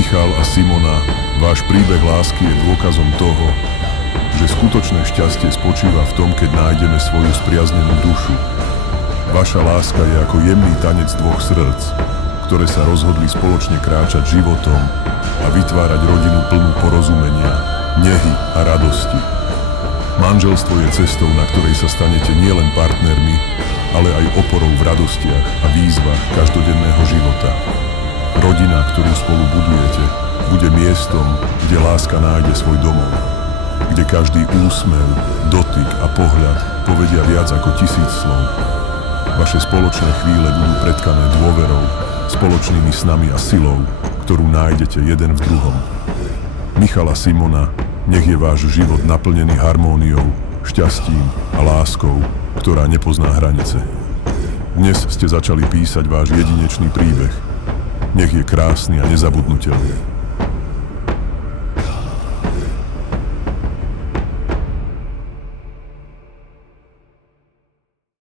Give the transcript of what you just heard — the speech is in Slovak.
Michal a Simona, váš príbeh lásky je dôkazom toho, že skutočné šťastie spočíva v tom, keď nájdeme svoju spriaznenú dušu. Vaša láska je ako jemný tanec dvoch srdc, ktoré sa rozhodli spoločne kráčať životom a vytvárať rodinu plnú porozumenia, nehy a radosti. Manželstvo je cestou, na ktorej sa stanete nielen partnermi, ale aj oporou v radostiach a výzvach každodenného života. Rodina, ktorú spolu budujete, bude miestom, kde láska nájde svoj domov, kde každý úsmev, dotyk a pohľad povedia viac ako 1000 slov. Vaše spoločné chvíle budú pretkané dôverou, spoločnými snami a silou, ktorú nájdete jeden v druhom. Michal a Simona, nech je váš život naplnený harmóniou, šťastím a láskou, ktorá nepozná hranice. Dnes ste začali písať váš jedinečný príbeh. Nech je krásny a nezabudnutelný.